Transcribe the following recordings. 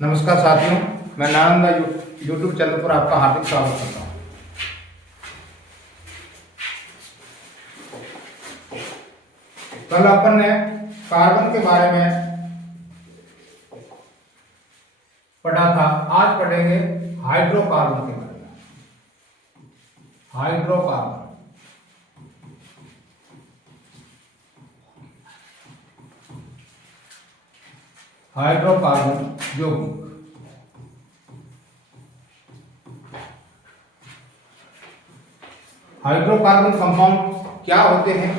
नमस्कार साथियों, मैं नालंदा यूट्यूब चैनल पर आपका हार्दिक स्वागत करता हूँ। कल अपन ने कार्बन के बारे में पढ़ा था। आज पढ़ेंगे हाइड्रोकार्बन के बारे में। हाइड्रोकार्बन हाइड्रोकार्बन यौगिक। हाइड्रोकार्बन कंपाउंड क्या होते हैं?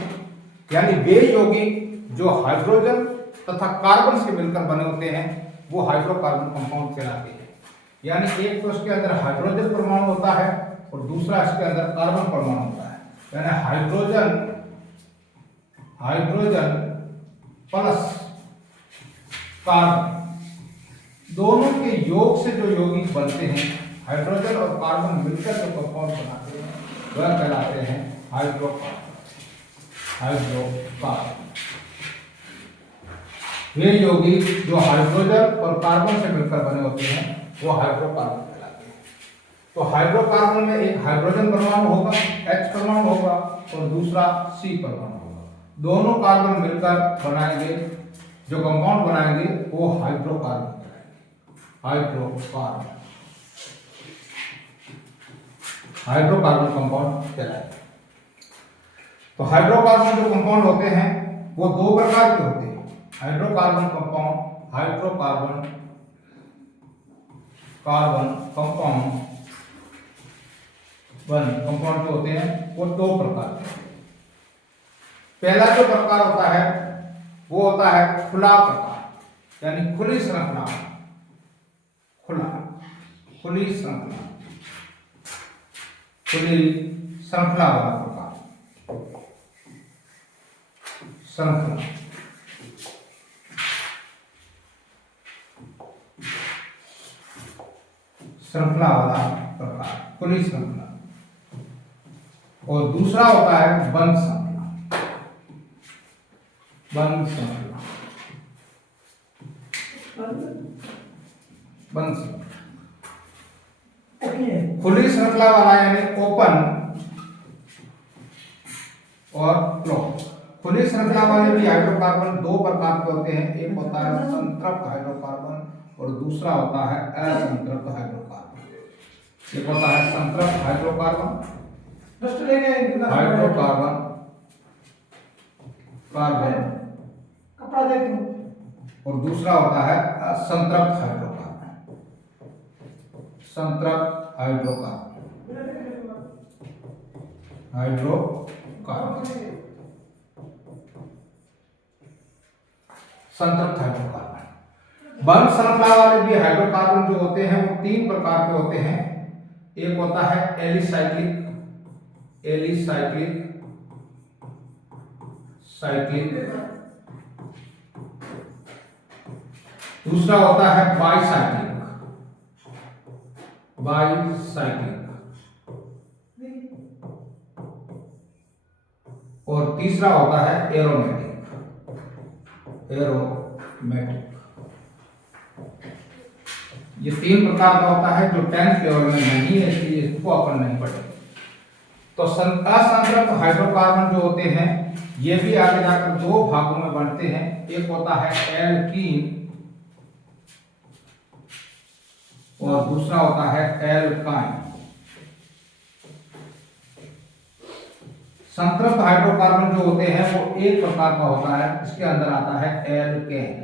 यानी वे यौगिक जो हाइड्रोजन तथा कार्बन से मिलकर बने होते हैं वो हाइड्रोकार्बन कंपाउंड कहलाते हैं। यानी एक तो इसके अंदर हाइड्रोजन परमाणु होता है और दूसरा इसके अंदर कार्बन परमाणु होता है। यानी हाइड्रोजन प्लस कार्बन दोनों के योग से जो यौगिक बनते हैं, हाइड्रोजन और कार्बन मिलकर जो कंपाउंड बनाते हैं वह कहलाते हैं हाइड्रोकार्बन। वे यौगिक जो हाइड्रोजन और कार्बन से मिलकर बने होते हैं वो हाइड्रोकार्बन कहलाते हैं। तो हाइड्रोकार्बन में एक हाइड्रोजन परमाणु होगा, H परमाणु होगा और दूसरा C परमाणु होगा। दोनों कार्बन मिलकर बनाएंगे जो कंपाउंड बनाएंगे वो हाइड्रोकार्बन कंपाउंड कहलाएगा। तो हाइड्रोकार्बन जो कंपाउंड होते हैं वो दो प्रकार के होते हैं। हाइड्रोकार्बन कंपाउंड जो होते हैं वो दो प्रकार के। पहला जो प्रकार होता है वो होता है खुला प्रकार, यानी खुली श्रृंखला वाला प्रकार। श्रृंखला वाला प्रकार, खुली श्रृंखला। और दूसरा होता है बंद श्रृंखला। खुली श्रृंखला वाला यानी ओपन और क्लोज। खुली श्रृंखला वाले भी हाइड्रोकार्बन दो प्रकार के होते हैं। एक होता है संतृप्त हाइड्रोकार्बन और दूसरा होता है असंतृप्त हाइड्रोकार्बन। एक होता है संतृप्त हाइड्रोकार्बन और दूसरा होता है संतृप्त हाइड्रोकार्बन। संतृप्त हाइड्रोकार्बन। बंद श्रृंखला वाले भी हाइड्रोकार्बन जो होते हैं वो तीन प्रकार के होते हैं। एक होता है एलिसाइक्लिक, दूसरा होता है बाईसाइक्लिक और तीसरा होता है एरोमेटिक। ये तीन प्रकार का होता है जो 10th लेवल में नहीं है, इसलिए इसको अपन नहीं पढ़ेंगे। तो असंतृप्त हाइड्रोकार्बन जो होते हैं ये भी आगे जाकर दो भागों में बनते हैं। एक होता है एल्कीन और दूसरा होता है एल्काइन। संतृप्त हाइड्रोकार्बन जो होते हैं वो एक प्रकार का होता है, इसके अंदर आता है एल्केन।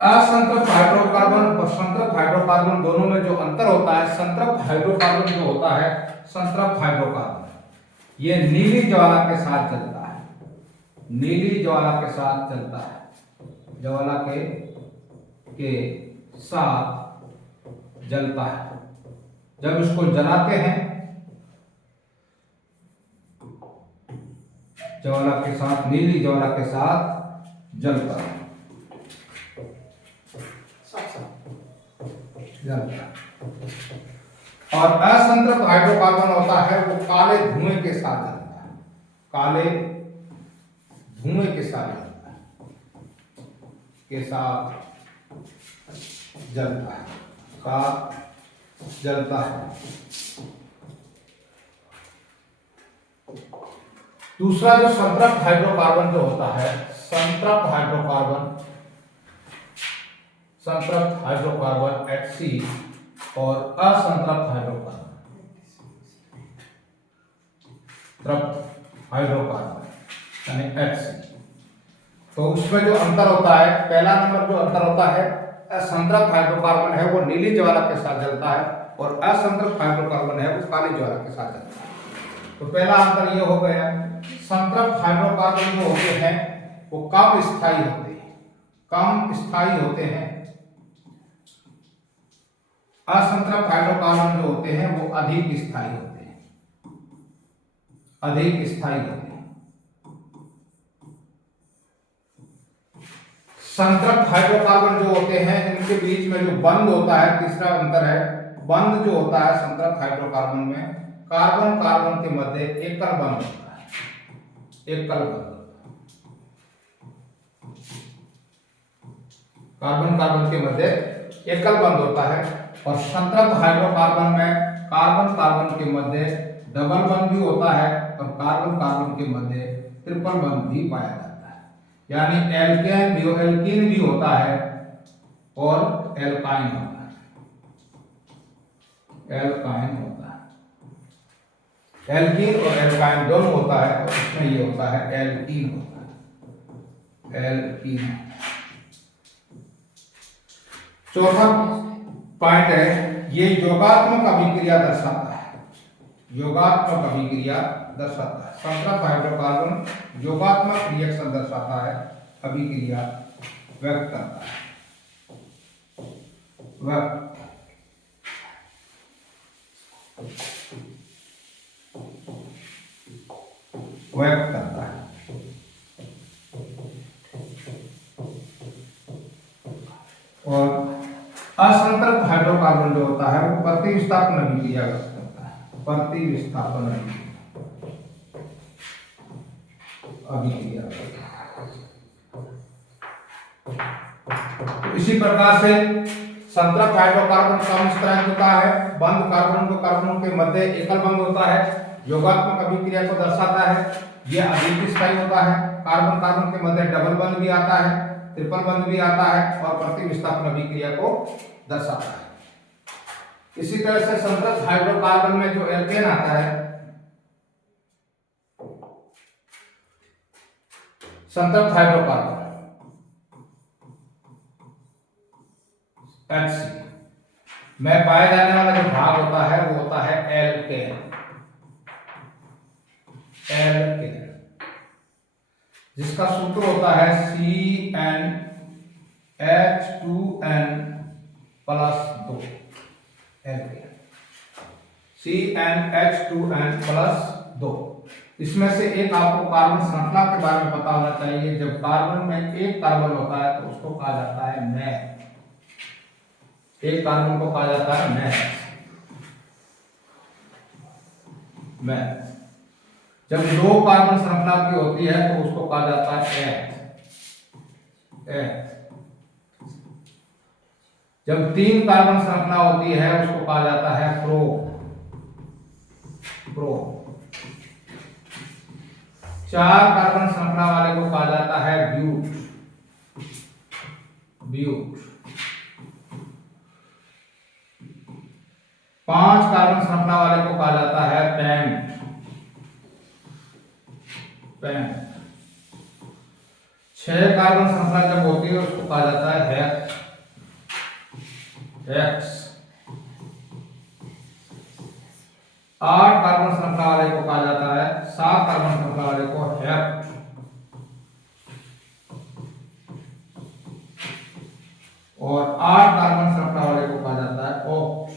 असंतृप्त हाइड्रोकार्बन और संतृप्त हाइड्रोकार्बन दोनों में जो अंतर होता है, संतृप्त हाइड्रोकार्बन जो होता है, संतृप्त हाइड्रोकार्बन ये नीली ज्वाला के साथ चलता है। ज्वाला के साथ जलता है। जब इसको जलाते हैं नीली ज्वाला के साथ जलता है। और असंतृप्त हाइड्रोकार्बन होता है वो काले धुएं के साथ जलता है। के साथ जलता है, जलता है। दूसरा जो संतृप्त हाइड्रोकार्बन जो होता है, संतृप्त हाइड्रोकार्बन HC और असंतृप्त हाइड्रोकार्बन यानी HC। तो उसमें जो अंतर होता है, पहला नंबर जो अंतर होता है, असंतृप्त हाइड्रोकार्बन है वो नीली ज्वाला के साथ जलता है और असंतृप्त हाइड्रोकार्बन है वो काली ज्वाला के साथ जलता है। तो पहला अंतर ये हो गया, संतृप्त हाइड्रोकार्बन जो होते हैं वो कम स्थायी होते हैं, असंतृप्त हाइड्रोकार्बन जो होते हैं वो अधिक स्थायी होते हैं। संतृप्त हाइड्रोकार्बन जो होते हैं इनके बीच में जो बंध होता है, तीसरा अंतर है, बंध जो होता है संतृप्त हाइड्रोकार्बन में कार्बन कार्बन के मध्य एकल बंध होता है, कार्बन कार्बन के मध्य एकल बंध होता है। और संतृप्त हाइड्रोकार्बन में कार्बन कार्बन के मध्य डबल बंध भी होता है और कार्बन कार्बन के मध्य ट्रिपल बंध भी पाया जाता है, यानी एल्कीन भी होता है और एल्काइन होता है, एल्कीन और एल्काइन दोनों होता है और इसमें ये होता है एल्कीन होता है, एल्कीन। चौथा पॉइंट है, ये योगात्मक अभिक्रिया दर्शाता है, संतृप्त हाइड्रोकार्बन योगात्मक रिएक्शन दर्शाता है, अभिक्रिया व्यक्त करता है, व्यक्त करता है। और असंतृप्त हाइड्रोकार्बन जो होता है वो प्रतिविस्थापन अभिक्रिया करता है, प्रतिविस्थापन अभिक्रिया। तो इसी प्रकार से संतृप्त हाइड्रोकार्बन कम स्थिरांक होता है, बंध कार्बनों के मध्य एकल बंध होता है, योगात्मक अभिक्रिया को दर्शाता है, यह अधिक स्थायी होता है, कार्बन कार्बन के मध्य डबल बंध भी आता है, ट्रिपल बंध भी आता है और प्रतिविस्थापन अभिक्रिया को दर्शाता है। इसी तरह से संतृप्त हाइड्रोकार्बन में जो एल्केन आता है, संतृप्त हाइड्रोकार्बन HC में पाया जाने वाला जो भाग होता है वो होता है एल्केन, जिसका सूत्र होता है CnH2n प्लस 2, CnH2n प्लस 2। इसमें से एक आपको कार्बन श्रृंखला के बारे में पता होना चाहिए। जब कार्बन में एक कार्बन होता है तो उसको कहा जाता है मैथ, एक कार्बन को कहा जाता है मैथ। जब दो कार्बन श्रृंखला की होती है तो उसको कहा जाता है एथ। जब तीन कार्बन श्रृंखला होती है उसको कहा जाता है प्रो। चार कार्बन श्रृंखला वाले को कहा जाता है ब्यूट। पांच कार्बन श्रृंखला वाले को कहा जाता है पेंट। छह कार्बन श्रृंखला जब होती है उसको कहा जाता है हेक्स। आठ कार्बन श्रृंखला वाले को कहा जाता है, सात कार्बन श्रृंखला वाले को हेप्ट। और आठ कार्बन श्रृंखला वाले को कहा जाता है ऑक्ट।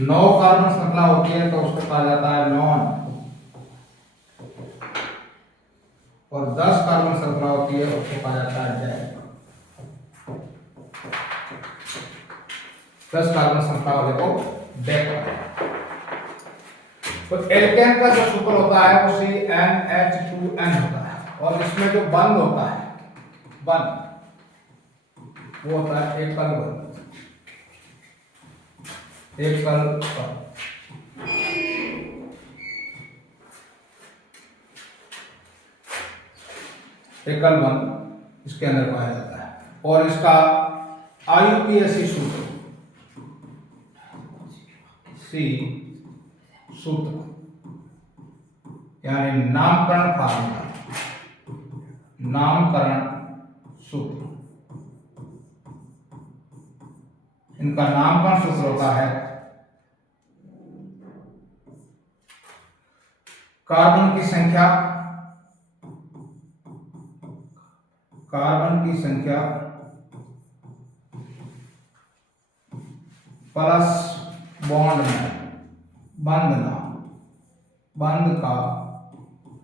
नौ कार्बन श्रृंखला होती है तो उसको कहा जाता है नॉन। और 10 कार्बन श्रृंखला होती है उसको कहा जाता है डैश। 10 कार्बन श्रृंखला वाले को डैश। तो एल्केन का जो सूत्र होता है वो CnH2n होता है, और इसमें जो बंध होता है, बंध वो होता है एकल बंध, एकल बंध। एकल बंध इसके अंदर पाया जाता है, और इसका IUPAC सूत्र, सी सूत्र यानी नामकरण फार्मूला, नामकरण सूत्र, इनका नामकरण सूत्र होता है कार्बन की संख्या, कार्बन की संख्या प्लस बॉन्ड में बंध नाम, बंध का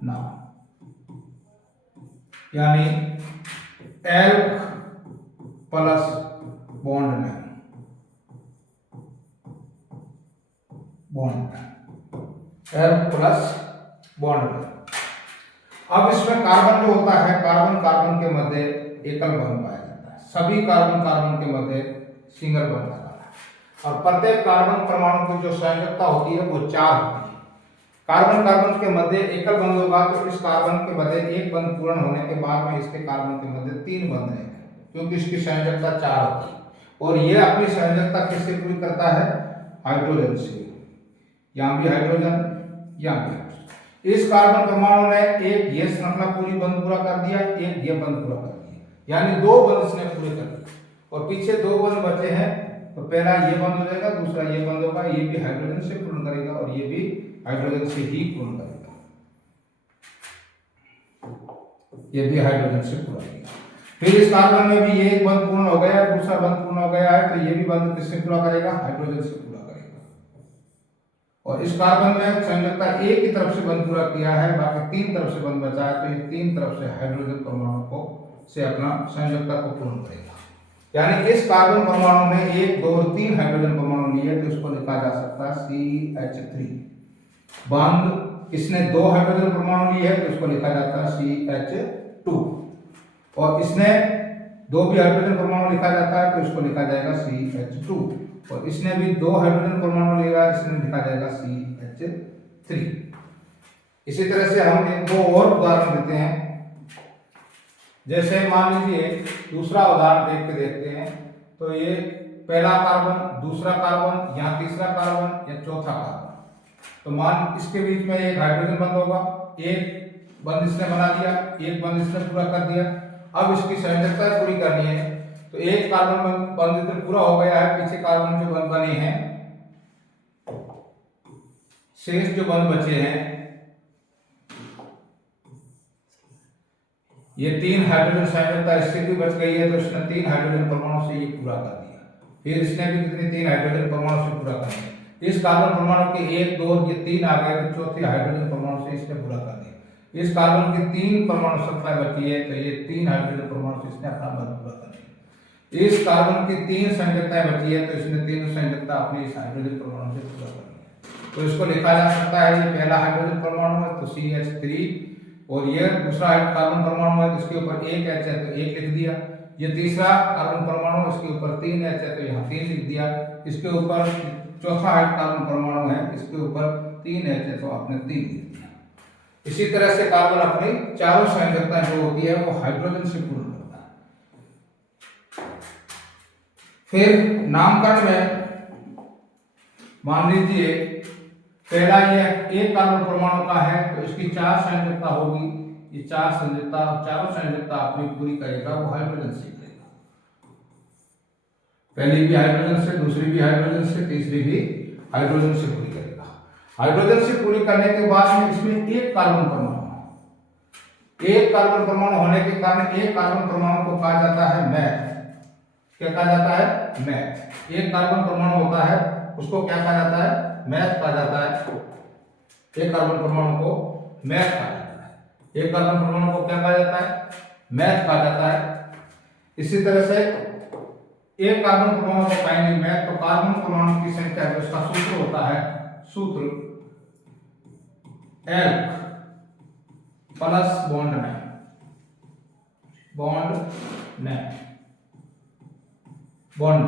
नाम, यानी एल्क प्लस बॉन्ड में, बॉन्ड एल्क प्लस बॉन्ड में। अब इसमें कार्बन जो होता है, कार्बन कार्बन के मध्य एकल बंध पाया जाता है, सभी कार्बन कार्बन के मध्य सिंगल बंध होता है, और प्रत्येक कार्बन परमाणु की जो संयोजकता होती है वो 4 होती है। कार्बन कार्बन के मध्य एकल बंध होगा तो इस कार्बन के मध्य एक बंध पूर्ण होने के बाद में इसके कार्बन के मध्य 3 बंध रहेंगे, क्योंकि इसकी संयोजकता 4 होती है, और ये अपनी संयोजकता किससे पूरी करता है? हाइड्रोजन से। यहाँ भी हाइड्रोजन, यहाँ भी। इस कार्बन परमाणु ने एक ये श्रृंखला पूरी बंध पूरा कर दिया, एक ये बंध पूरा कर दिया, यानी 2 बंध इसने पूरे कर दिए, और पीछे 2 बंध बचे हैं। तो पहला ये बंद हो जाएगा, दूसरा ये बंद होगा, ये भी हाइड्रोजन से पूर्ण करेगा और ये भी हाइड्रोजन से ही पूर्ण करेगा, ये भी हाइड्रोजन से पूरा करेगा। फिर इस कार्बन में भी ये एक बंद पूर्ण हो गया, दूसरा बंद पूर्ण हो गया है, तो ये भी बंद किससे पूरा करेगा? हाइड्रोजन से पूरा करेगा। और इस कार्बन में संयोजकता एक ही तरफ से बंद पूरा किया है, बाकी 3 तरफ से बंद बचा है, तो ये 3 तरफ से हाइड्रोजन परमाणु को से अपना संयोजकता को पूर्ण करेगा। यानी इस कार्बन परमाणु में 1, 2 और 3 हाइड्रोजन परमाणु लिए, तो इसको लिखा जा सकता है CH3। बंध इसने 2 हाइड्रोजन परमाणु लिए है, तो इसको लिखा जाता है CH2, और इसने 2 भी हाइड्रोजन परमाणु लिखा जाता है, तो इसको लिखा जाएगा CH2, और इसने भी 2 हाइड्रोजन परमाणु लिया, इसने लिखा जाएगा CH3। इसी तरह से हम 1-2 और उदाहरण देते हैं। जैसे मान लीजिए दूसरा उदाहरण देख के देखते हैं, तो ये पहला कार्बन, दूसरा कार्बन, या तीसरा कार्बन, या चौथा कार्बन। तो मान इसके बीच में एक हाइड्रोजन बंध होगा, एक बंध इसने बना दिया, एक बंध इसने पूरा कर दिया। अब इसकी संयोजकता पूरी करनी है, तो एक कार्बन बंध इधर पूरा हो गया है, पीछे कार्बन जो बंध बने हैं, शेष जो बंध बचे हैं, ये 3 हाइड्रोजन संयोजकता इससे भी बच गई है, तो इसने 3 हाइड्रोजन परमाणु से ये पूरा कर दिया। फिर इसने भी कितनी 3 हाइड्रोजन परमाणु से पूरा कर दिया। इस कार्बन परमाणु के 1, 2 ये 3 आ गए, तो चौथे हाइड्रोजन परमाणु से इसने पूरा कर दिया। इस कार्बन की 3 परमाणु संख्या बची है, तो ये 3 हाइड्रोजन परमाणु से इसने अपना बंध पूरा कर दिया। इस कार्बन की 3 संयोजकताएं बची है, तो इसने 3 संयोजकता अपनी इस हाइड्रोजन परमाणु से पूरा कर दिया। तो इसको लिखा जा सकता है, ये पहला हाइड्रोजन परमाणु है, तो CH3, और ये दूसरा कार्बन परमाणु है, इसके ऊपर 1 H है, तो 1 लिख दिया। ये तीसरा कार्बन परमाणु, इसके ऊपर 3 H है, तो यहाँ 3 लिख दिया। इसके ऊपर चौथा कार्बन परमाणु है, इसके ऊपर 3 H है, तो आपने 3 लिख दिया। इसी तरह से कार्बन अपनी चारों संयोजकता जो होती है वो हाइड्रोजन से पूर्ण करता है। फिर नामकरण में मान लीजिए पहला ये एक कार्बन परमाणु का है, तो इसकी 4 संयोजकता होगी, ये 4 संयोजकता, चारों संयोजकता अपनी पूरी करेगा, वो हाइड्रोजन से करेगा। पहली भी हाइड्रोजन से, दूसरी भी हाइड्रोजन से, तीसरी भी हाइड्रोजन से पूरी करेगा। हाइड्रोजन से पूरी करने के बाद में इसमें एक कार्बन परमाणु है। एक कार्बन परमाणु होने के कारण एक कार्बन परमाणु को कहा जाता है मैथ। क्या कहा जाता है? मैथ। एक कार्बन परमाणु होता है, उसको क्या कहा जाता है? मैथ कहा जाता है। एक कार्बन परमाणु को मैथ कहा जाता है। एक कार्बन परमाणु को क्या कहा जाता है? मैथ कहा जाता है। इसी तरह से एक कार्बन परमाणु को कहेंगे मैथ, तो कार्बन परमाणु की संख्या जो इसका सूत्र होता है, सूत्र elk plus bond name bond.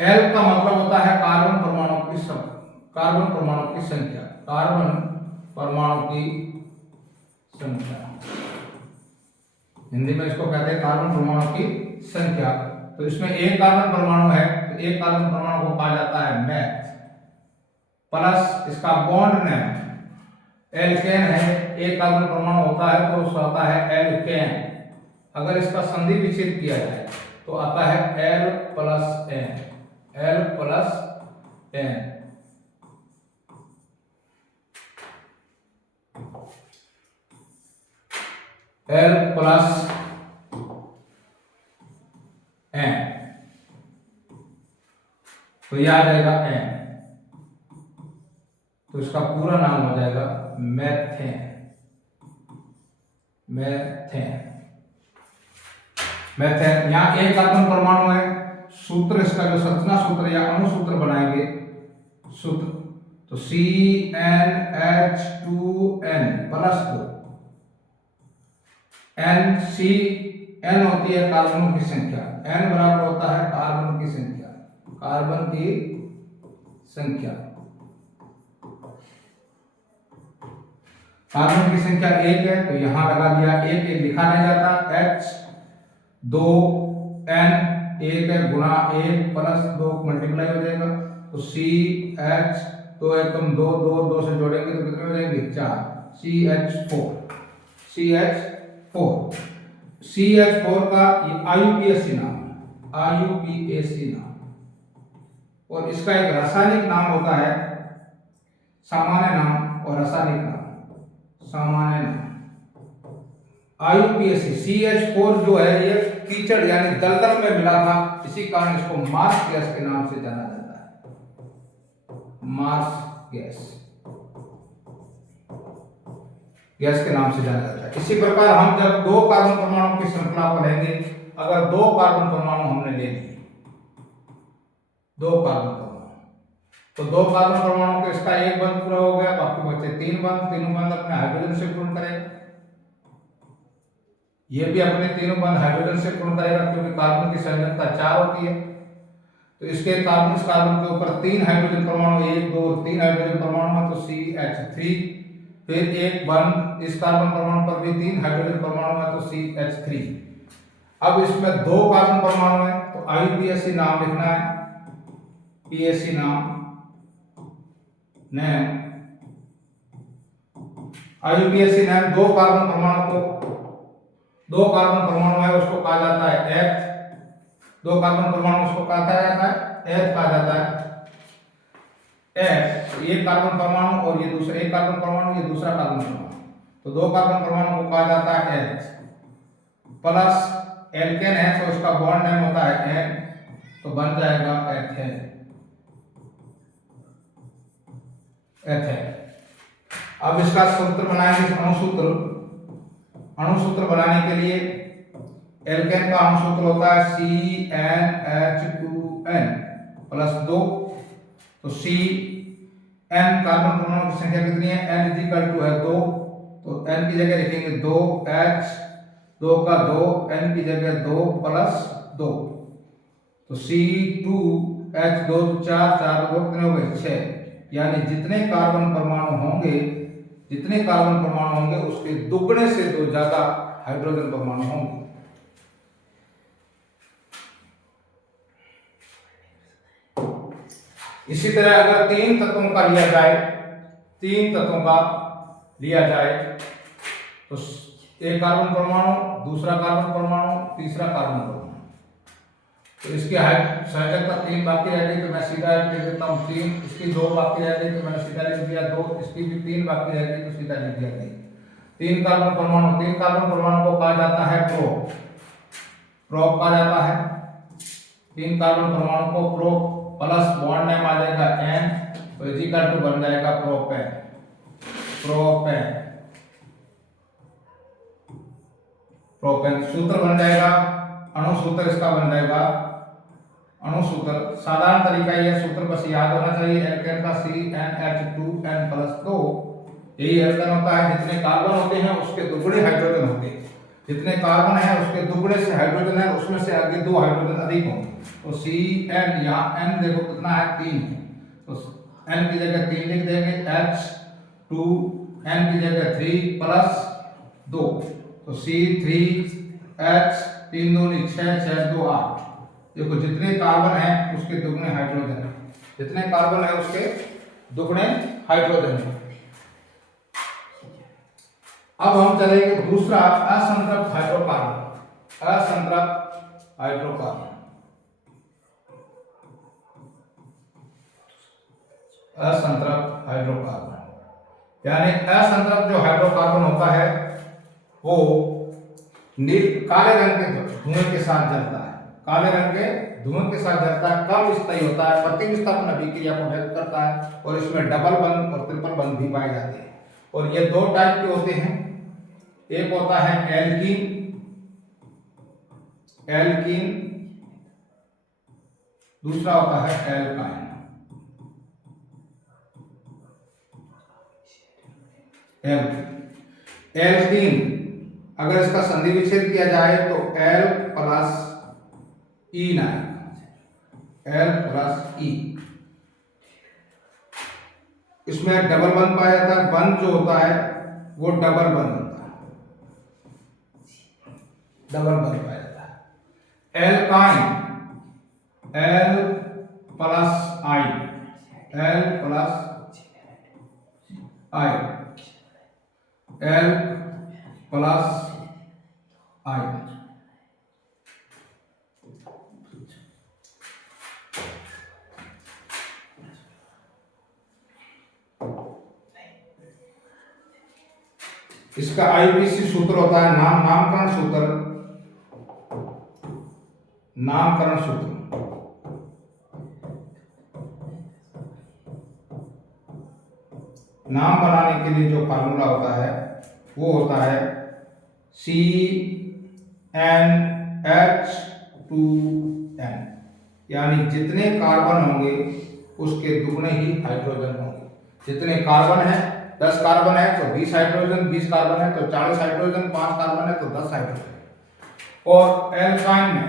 Elk का मतलब होता है कार्बन परमाणु की संख्या, कार्बन परमाणु की संख्या, हिंदी में इसको कहते हैं कार्बन परमाणु की संख्या। तो इसमें एक कार्बन परमाणु है तो एक कार्बन परमाणु को कहा जाता है मैथ, प्लस इसका बॉन्ड नेम एल्केन है, एक कार्बन परमाणु होता है तो उसका आता है एल्केन। अगर इसका संधि विच्छेद किया जाए तो आता है L plus N, L plus N. L plus N, तो यह आ जाएगा एन, तो इसका पूरा नाम हो जाएगा मेथेन। यहां एक कार्बन परमाणु है, सूत्र इसका जो संरचना सूत्र या अणु सूत्र बनाएंगे सूत्र, तो CnH2n प्लस 2 NCn होती है कार्बनों की संख्या, n बराबर होता है कार्बन की संख्या, कार्बन की संख्या 1 है तो यहां लगा दिया 1, लिखा नहीं जाता, H2n 1 है गुना 1 प्लस 2 मल्टीप्लाई हो जाएगा, तो CH तो एकदम 2 से जोड़ेंगे तो कितने हो जाएंगे 4, CH4 का ये IUPAC नाम, और इसका एक रासायनिक नाम होता है, सामान्य नाम और रासायनिक नाम। IUPAC CH4 जो है ये कीचड़ यानी दलदल में मिला था, इसी कारण इसको मार्स गैस के नाम से जाना जाता है, मार्स गैस के नाम से जाना जाता है। इसी प्रकार हम जब दो कार्बन परमाणु की श्रृंखला को लेंगे, अगर दो कार्बन परमाणु हमने ले लिए, दो कार्बन परमाणु के इसका एक बंध पूरा हो गया, बाकी बचे तीनों बंध अपने हाइड्रोजन से पूर्ण करेगा, ये भी अपने तीनों बंध हाइड्रोजन से पूर्ण करेगा क्योंकि कार्बन की संयोजकता 4 होती है। तो इसके कार्बन के ऊपर 3 हाइड्रोजन परमाणु, 1 2 और 3 हाइड्रोजन परमाणु है तो CH3, फिर एक बंध इस कार्बन परमाणु पर भी 3 हाइड्रोजन परमाणु है तो CH3। अब इसमें 2 कार्बन परमाणु है तो IUPAC नाम लिखना है, PAC नाम IUPAC नाम, 2 कार्बन परमाणु है उसको कहा जाता है F, 2 कार्बन परमाणु उसको कहा जाता है F कहा जाता है F, एक कार्बन परमाणु और ये दूसरा, एक कार्बन परमाणु ये दूसरा कार्बन परमाणु, तो 2 कार्बन परमाणु को कहा जाता है H, प्लस एल्केन है तो उसका बॉन्ड नेम होता है N, तो बन जाएगा एथेन। अब इसका सूत्र बनाएंगे, अणु सूत्र बनाने के लिए एल्केन का अणु सूत्र होता है CnH2n प्लस 2, तो Cn कार्बन परमाणु की संख्या कितनी है, n है 2, तो n की जगह लिखेंगे 2, H 2 का 2, n की जगह 2 प्लस 2, तो C2H2 4 2 कितने हो गए 6, यानी जितने कार्बन परमाणु होंगे उसके दुगने से 2 ज्यादा हाइड्रोजन परमाणु होंगे। इसी तरह अगर 3 तत्वों का लिया जाए तो एक कार्बन परमाणु, दूसरा कार्बन परमाणु, तीसरा कार्बन परमाणु, तो इसकी संयोजकता 3 बाकी रह गई तो मैं सीधा लिख देता हूँ 3, इसकी 2 बाकी रह गई तो मैंने सीधा लिख दिया 2, इसकी भी 3 बाकी रह गई तो सीधा लिख दिया 3। 3 कार्बन परमाणु को कहा जाता है प्रोप कहा जाता है। 3 कार्बन परमाणु को प्रोप प्लस बॉन्ड नेम आ जाएगा N, तो इक्वल टू बन जाएगा प्रोपेन। सूत्र बन जाएगा, अणु सूत्र इसका बन जाएगा, साधारण तरीका यह सूत्र बस याद होना चाहिए, एल्केन का CnH2n प्लस 2 यही एल्केन होता है, जितने कार्बन होते हैं उसके दुगने हाइड्रोजन होते हैं, जितने कार्बन है उसके दुगने से हाइड्रोजन है, उसमें से आगे 2 हाइड्रोजन अधिक होंगे। तो Cn, यहाँ n देखो कितना है, 3 है, तो n की जगह 3 लिख देंगे, H2 n की जगह 3 प्लस 2, तो C3H 3 दूनी 6, 6 2 8। देखो जितने कार्बन है उसके दुगने हाइड्रोजन है, जितने कार्बन है उसके दुगने हाइड्रोजन है। अब हम चलेंगे दूसरा असंतृप्त हाइड्रोकार्बन। असंतृप्त हाइड्रोकार्बन, असंतृप्त हाइड्रोकार्बन यानी असंतृप्त जो हाइड्रोकार्बन होता है वो काले रंग के धुएं के साथ जलता है, काले रंग के धुएं के साथ जलता है, कम स्थायी होता है, प्रतिस्थापन अभिक्रिया को व्यक्त करता है और इसमें डबल बंध और ट्रिपल बंध भी पाए जाते हैं। और ये 2 टाइप के होते हैं, एक होता है एल्कीन, एल्कीन, दूसरा होता है एल्काइन। एल्कीन अगर इसका संधि विच्छेद किया जाए तो L प्लस E ना, L प्लस E, इसमें डबल बंध पाया जाता है, बंध जो होता है वो डबल बंध होता है, डबल बंध पाया जाता है। Alkyne L plus I, L plus I, L plus I। इसका आईपीसी सूत्र होता है नामकरण सूत्र, नामकरण सूत्र। नाम बनाने के लिए जो फार्मूला होता है वो होता है CnH2n, यानी जितने कार्बन होंगे उसके दुगने ही हाइड्रोजन होंगे। जितने कार्बन है, 10 कार्बन है तो 20 हाइड्रोजन, 20 कार्बन है तो 40 हाइड्रोजन, 5 कार्बन है तो 10 हाइड्रोजन। और एल्काइन में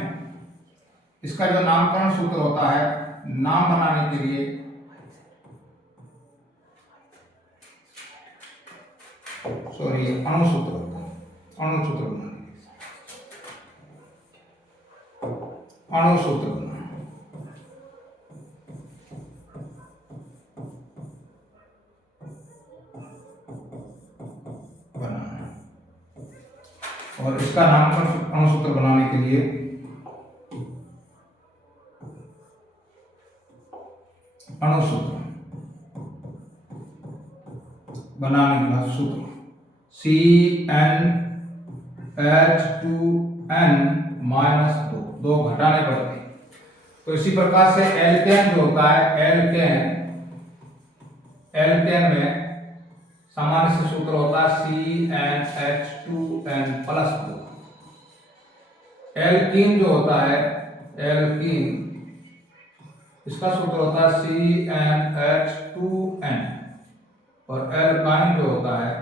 इसका जो नामकरण सूत्र होता है, नाम बनाने के लिए अणु सूत्र होता है, अणु सूत्र बनाने के लिए, अणु सूत्र बनाना। और इसका नामकरण अणु सूत्र बनाने के लिए अणु सूत्र बनाने का सूत्र CnH2n-2, 2 घटाने पड़ते हैं। तो इसी प्रकार से एल्केन जो होता है, एल्केन में सामान्य से सूत्र होता है CnH2n+2। एल्कीन जो होता है, एल्कीन, इसका सूत्र होता है CnH2n। और एल्काइन जो होता है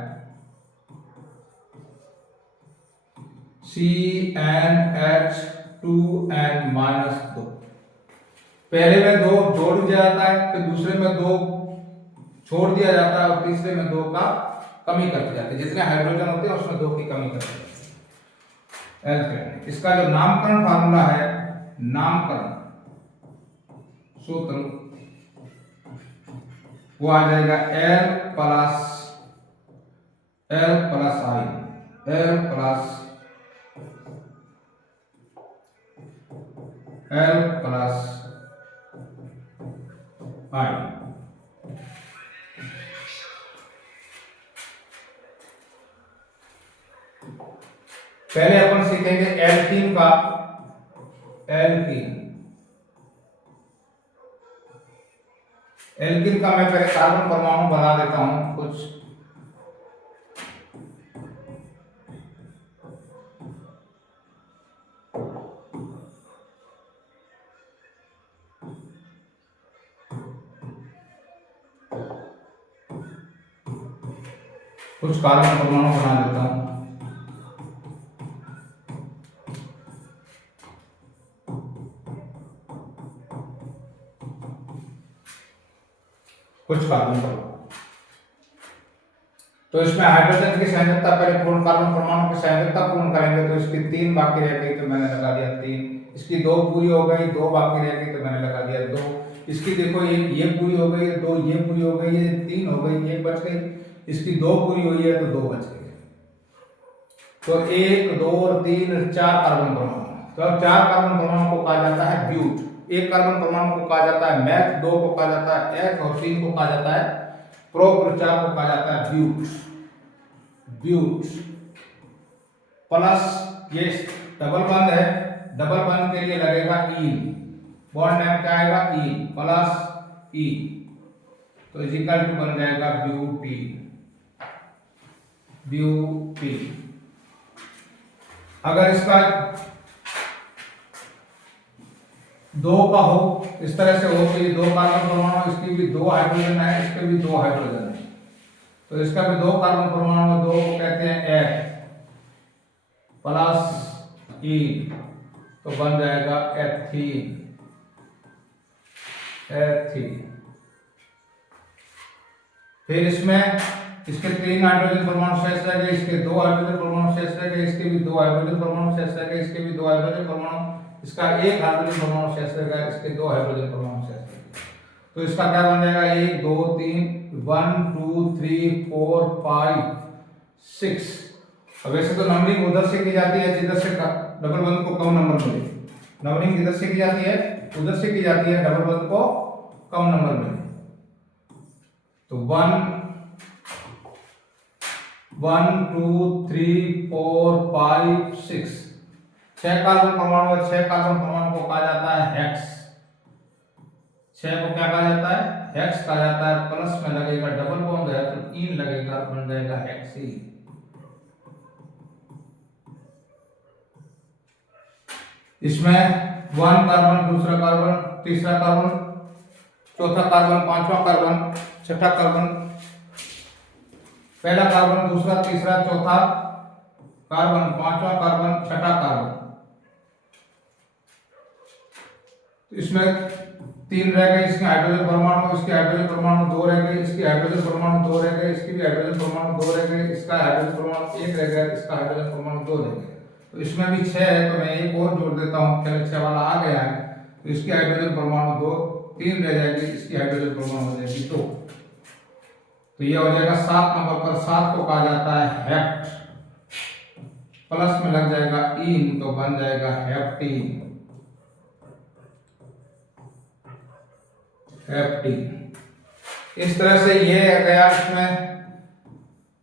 CnH2n-2। पहले में 2 जोड़ दिया जाता है, फिर दूसरे में 2 छोड़ दिया जाता है और तीसरे में 2 का कमी कर दी जाती है। जितने हाइड्रोजन होते हैं उसमें 2 की कमी कर दी जाती है। एल्केन, इसका जो नामकरण फार्मूला है, नामकरण सूत्र वो आ जाएगा L plus I, L plus I। पहले अपन सीखेंगे एल्कीन का, एल्कीन का मैं पहले कार्बन परमाणु बना देता हूं कुछ। कुछ कार्बन परमाणु बना देता हूं। कुछ कार्बन परमाणु, तो इसमें हाइड्रोजन की सांद्रता पहले पूर्ण कार्बन परमाणु की सांद्रता पूर्ण करेंगे तो इसकी 3 बाकी रह गई, तो मैंने लगा दिया 3। इसकी 2 पूरी हो गई, 2 बाकी रह गई, तो मैंने लगा दिया 2। इसकी देखो ये पूरी हो गई है, 2 ये पूरी हो गई है, 3 हो गई, 1 बच गई। इसकी 2 पूरी हुई है तो 2 बच गई। तो 1 2 3 4 कार्बन परमाणु। तो अब 4 कार्बन परमाणु को कहा जाता है ब्यूट, 1 कार्बन परमाणु को कहा जाता है मैथ, 2 को कहा जाता है एथ और 3 को कहा जाता है प्रोप, 4 को कहा जाता है ब्यूट। ब्यूट प्लस ये डबल बंद है, डबल बंद के लिए लगेगा ईन, बॉन्ड नेम क्या आएगा ई प्लस ई, तो इक्वल टू बन जाएगा ब्यूटी। ब्यूटी अगर इसका 2 का हो, इस तरह से हो कि 2 कार्बन परमाणु, इसकी भी 2 हाइड्रोजन है, इसके भी 2 हाइड्रोजन है, तो इसका भी 2 कार्बन परमाणु, 2 को कहते हैं एफ प्लस ई, तो बन जाएगा एथीन। एथीन फिर इसमें इसके 3 हाइड्रोजन परमाणु शेष रह गए, इसके 2 हाइड्रोजन परमाणु शेष रह गए, इसके भी 2 हाइड्रोजन परमाणु शेष रह गए, इसके भी 2 हाइड्रोजन परमाणु, इसका 1 हाइड्रोजन परमाणु शेष रह गया, इसके 2 हाइड्रोजन परमाणु शेष रह गए। तो इसका क्या बन जाएगा 1 2 3 1 2 3 4 5 6। अब वैसे तो नंबरिंग उधर से की जाती है जिधर से डबल बंद को कम नंबर मिले, नंबरिंग किधर से की जाती है, उधर से की जाती है डबल बंद को कम नंबर मिले। तो 1 1 2 3 4 5 6 6 कार्बन परमाणु है, 6 कार्बन परमाणु को कहा जाता है हेक्स। 6 को क्या कहा जाता है, हेक्स कहा जाता है। प्लस में लगेगा डबल बॉन्ड है तो इन लगेगा, बन जाएगा हेक्सी। इसमें 1 कार्बन, दूसरा कार्बन, तीसरा कार्बन, चौथा कार्बन, पांचवा कार्बन, छठा कार्बन, पहला कार्बन, दूसरा, तीसरा, चौथा कार्बन, पांचवा कार्बन, छठा कार्बन। तो इसमें 3 रह गए, इसके हाइड्रोजन परमाणु, इसके हाइड्रोजन परमाणु 2 रह गए, इसके हाइड्रोजन परमाणु 2 रह गए, इसके भी हाइड्रोजन परमाणु 2 रह गए, इसका हाइड्रोजन परमाणु 1 रह गया, इसका हाइड्रोजन परमाणु 2 रह गए। तो इसमें भी 6 है, तो मैं एक और जोड़ देता हूं, पहले 6 वाला आ गया है, तो इसकी हाइड्रोजन परमाणु 2 3 रह जाएगी, इसकी हाइड्रोजन परमाणु हो जाएगी 2। तो ये हो जाएगा 7 नंबर पर। 7 को कहा जाता है हेप्ट, प्लस में लग जाएगा इन, तो बन जाएगा हेप्टीन। हेप्टीन इस तरह से ये गया, इसमें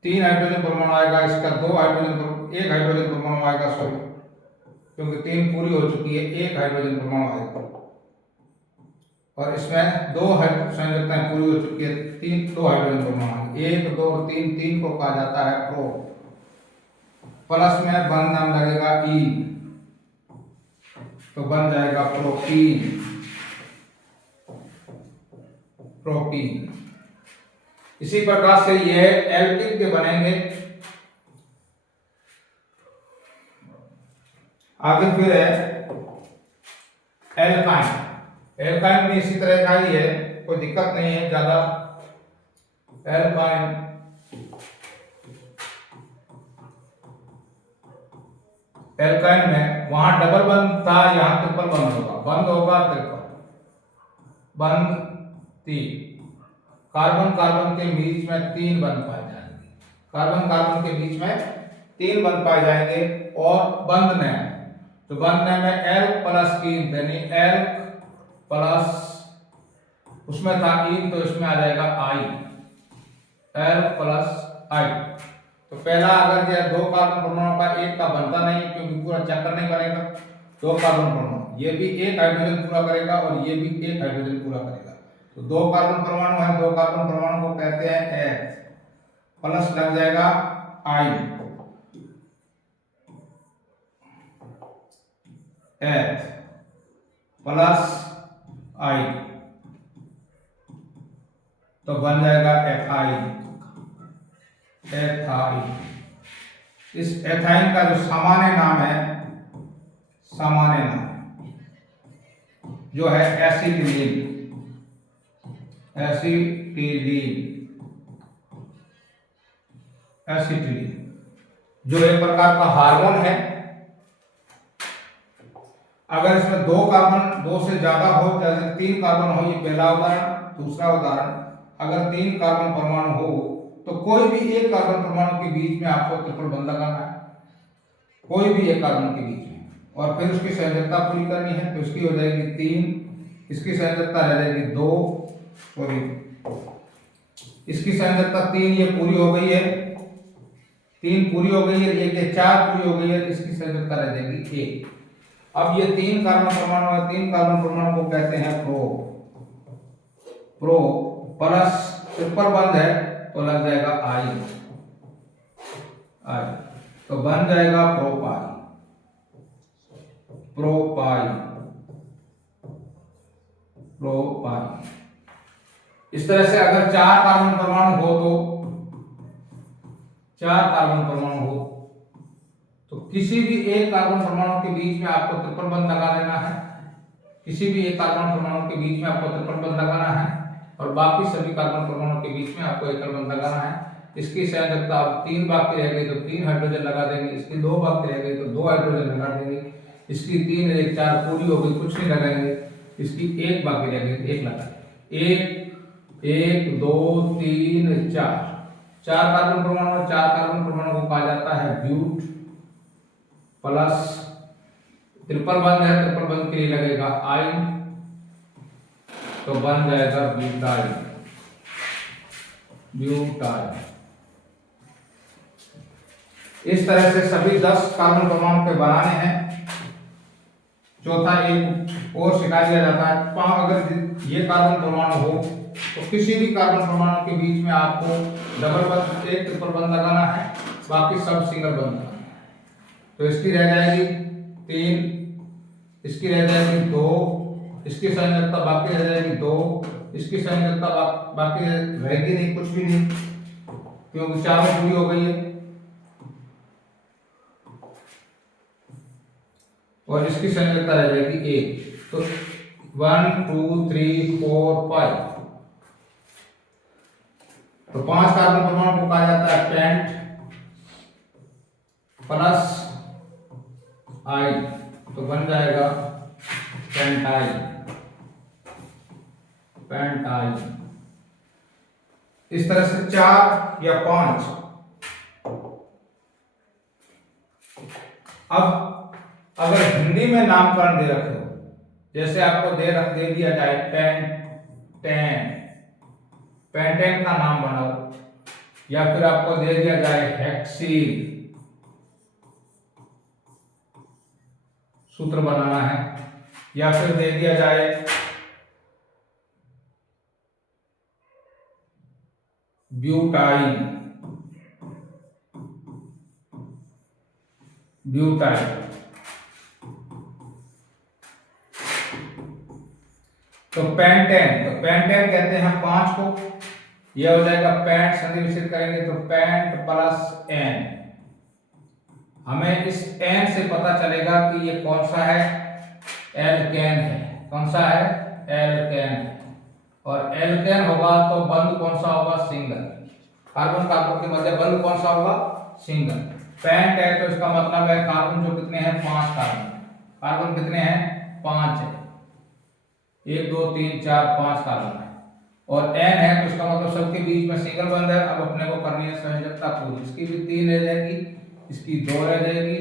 3 हाइड्रोजन परमाणु आएगा, इसका 2 हाइड्रोजन, 1 हाइड्रोजन परमाणु आएगा, सॉरी क्योंकि 3 पूरी हो चुकी है, 1 हाइड्रोजन परमाणु आएगा। और इसमें 2 संयोजकताएं पूरी हो चुकी है, 2 हाइड्रोजन परमाणु, 1 2 और 3, 3 को कहा जाता है प्रो। प्लस में बंद नाम लगेगा ई, तो बन जाएगा प्रोपीन। प्रोपीन इसी प्रकार से ये एल्किन के बनेंगे। आगे फिर है एल्काइन। एल्काइन भी इसी तरह का ही है, कोई दिक्कत नहीं है ज्यादा। एल्काइन एल्काइन में वहां डबल बंद था, यहां ट्रिपल बंद होगा, बंद होगा ट्रिपल बंद 3। कार्बन कार्बन के बीच में 3 बंद पाए जाएंगे, कार्बन कार्बन के बीच में 3 बंद पाए जाएंगे। और बंद नेम, तो बंद नेम है एल्क प्लस इन, यानी एल्क प्लस उसमें था इन, तो इसमें आ जाएगा आई, एल्क प्लस आई। तो पहला अगर ये 2 कार्बन परमाणु का 1 का बनता नहीं, क्योंकि पूरा चक्कर नहीं बनेगा। 2 कार्बन परमाणु, ये भी 1 हाइड्रोजन पूरा करेगा और ये भी 1 हाइड्रोजन पूरा करेगा। तो 2 कार्बन परमाणु है, 2 कार्बन परमाणु को कहते हैं एच, प्लस लग जाएगा आई, एच प्लस आई, तो बन जाएगा एथाइन। एथाइन। इस एथाइन का जो सामान्य नाम है, सामान्य नाम जो है एसिटिलीन, एसिटिलीन, एसिटिलीन जो एक प्रकार का हार्मोन है। अगर इसमें दो कार्बन, दो से ज्यादा हो, जैसे 3 कार्बन हो, ये पहला उदाहरण। दूसरा उदाहरण, अगर 3 कार्बन परमाणु हो तो कोई भी एक कार्बन परमाणु के बीच में आपको ट्रिपल बंध लगाना है, कोई भी एक कार्बन के बीच में, और फिर उसकी संयोजकता पूरी करनी है। तो इसकी हो जाएगी 3, इसकी संयोजकता रह जाएगी 2, और इसकी संयोजकता 3, ये पूरी हो गई है, 3 पूरी हो गई है, ये 4 पूरी हो गई है, इसकी संयोजकता रह जाएगी 1। अब ये 3 कार्बन परमाणु है, 3 कार्बन परमाणु को कहते हैं प्रो प्लस ट्रिपल बंध है तो लग जाएगा आई, तो बन जाएगा प्रोपाई, प्रोपाई, प्रोपाई। इस तरह से अगर 4 कार्बन परमाणु हो तो 4 कार्बन परमाणु हो तो किसी भी एक कार्बन परमाणु के बीच में आपको ट्रिपल बंध लगा देना है, किसी भी एक कार्बन परमाणु के बीच में आपको ट्रिपल बंध लगाना है, और बाकी सभी कार्बन परमाणु के बीच में आपको एकल बंध लगाना है। इसकी संयोजकता अब 3 बाकी रह गई तो 3 हाइड्रोजन लगा देंगे, इसकी 2 बाकी रह गई तो 2 हाइड्रोजन लगा देंगे, इसकी 3 1 4 पूरी हो गई, कुछ नहीं लगाएंगे, इसकी 1 बाकी रह गई, 1 लगा, 1 2 3 4, 4 कार्बन परमाणु, 4 कार्बन परमाणु को कहा जाता है ब्यूट प्लस ट्रिपल बंध है, ट्रिपल बंध के लिए लगेगा आइन, तो बन जाएगा ब्यूटाइन, ब्यूटाइन। इस तरह से सभी 10 कार्बन परमाणु पे बनाने हैं। चौथा एक और सिखा दिया जाता है, अगर ये कार्बन परमाणु हो तो किसी भी कार्बन परमाणु के बीच में आपको डबल बंध, एक ट्रिपल बंध लगाना है, बाकी सब सिंगल बंध लगाना है। तो इसकी रह जाएगी 3, इसकी रह जाएगी 2, इसकी संयोजकता बाकी रह जाएगी 2, इसकी संयोजकता बाकी रहेगी नहीं, कुछ भी नहीं, क्योंकि चारों पूरी हो गई है, और इसकी संयोजकता रह जाएगी 1। तो 1 2 3 4 5, तो 5 कार्बन परमाणु को कहा जाता है पेंट प्लस आई, तो बन जाएगा पेंटाइन, पेंटाइन। इस तरह से 4 या 5। अब अगर हिंदी में नामकरण दे रखे हो, जैसे आपको दे दिया जाए पेंटेन, पेंटेन का नाम बनाओ, या फिर आपको दे दिया जाए हेक्सीन, सूत्र बनाना है, या फिर दे दिया जाए ब्यूटाइन, ब्यूटाइन, तो पेंटेन, तो पेंटेन कहते हैं 5 को, यह हो जाएगा पेंट, संधि विच्छेद करेंगे तो पेंट प्लस एन। हमें इस एन से पता चलेगा कि ये कौन सा है, एल्केन है, कौन सा है, एल्केन है, और एल्केन होगा तो बंध कौन सा होगा, सिंगल, कार्बन कार्बन के मध्य बंध कौन सा होगा, सिंगल। पेंट है तो इसका मतलब है कार्बन जो कितने हैं, 5 कार्बन, कार्बन कितने हैं, 5 है, 1 2 3 4 5 कार्बन है, और एन है तो इसका मतलब सबके बीच में सिंगल बंध है। अब अपने को करनी है संयोजकता पूरी, इसकी भी 3 रह जाएगी, इसकी 2 रह जाएगी,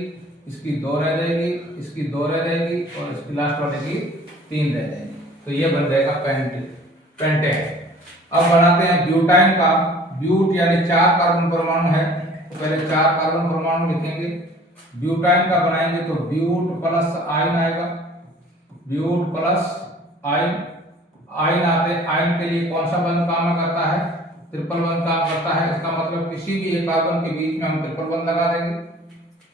इसकी 2 रह जाएगी, इसकी 2 रह जाएगी, और इसकी लास्ट वाले की 3 रह जाएगी, तो ये बन जाएगा पेंटेन। अब बनाते हैं ब्यूटाइन का। ब्यूट यानी 4 कार्बन परमाणु है, तो पहले 4 कार्बन परमाणु लिखेंगे। ब्यूटाइन का बनाएंगे तो ब्यूट प्लस आयन आएगा, ब्यूट प्लस आयन, आयन आते, आयन के लिए कौन सा बंध काम करता है, ट्रिपल बंध काम करता है। इसका मतलब किसी भी एक कार्बन के बीच में हम ट्रिपल बंध लगा देंगे,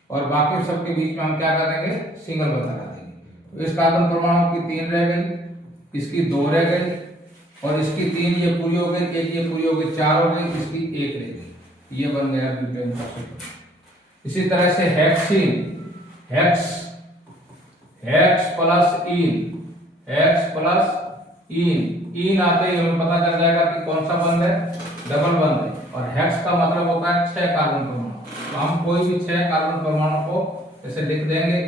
और बाकी सब के बीच में हम क्या कर देंगे, सिंगल बंध लगा देंगे। तो इस कार्बन परमाणु की 3 रह गई, इसकी 2 रह गई, और इसकी 3 ये पूरी हो गई, 1 ये पूरी हो गई, 4 हो गई, इसकी 1 रह गई। ये बन गया ब्यूटेन का सूत्र। इसी तरह से हेक्सीन, हेक्स, हेक्स प्लस इन, हेक्स प्लस इन आते ही हमें पता चल जाएगा कि कौन सा बंध है, डबल बंध है। और हेक्स का मतलब होता है 6 कार्बन परमाणु। तो हम कोई भी 6 कार्बन परमाणु को ऐसे लिख देंगे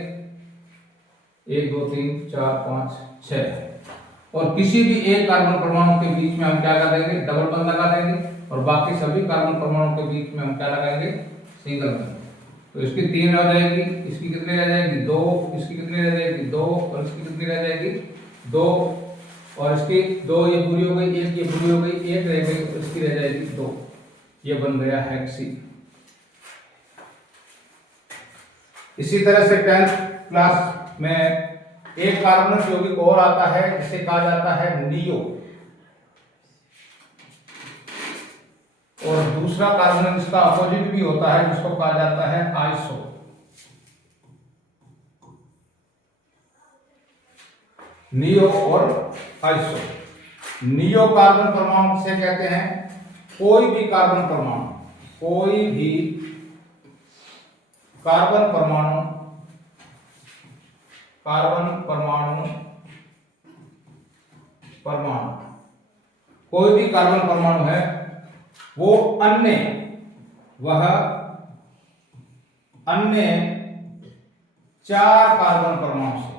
1 2 3 4 5 6, और किसी भी एक कार्बन परमाणु के बीच में हम क्या कर देंगे, डबल बंध लगा देंगे, और बाकी सभी कार्बन परमाणु के बीच में हम क्या लगाएंगे, सिंगल बंध। तो इसकी 3 हो जाएगी, इसकी कितनी रह जाएगी 2, इसकी कितनी रह जाएगी 2, और इसकी कितनी रह जाएगी 2, और इसकी 2 ये पूरी हो गई, 1 ये पूरी हो गई, 1 रह गई, और इसकी रह जाएगी 2। ये बन गया हेक्सीन। इसी तरह से 10th क्लास में एक कार्बन यौगिक और आता है जिसे कहा जाता है नियो, और दूसरा कार्बन इसका अपोजिट भी होता है जिसको कहा जाता है आइसो। नियो और आइसो। नियो कार्बन परमाणु से कहते हैं कोई भी कार्बन परमाणु, कोई भी कार्बन परमाणु, कार्बन परमाणु, परमाणु, कोई भी कार्बन परमाणु है वो अन्य, वह अन्य 4 कार्बन परमाणु से,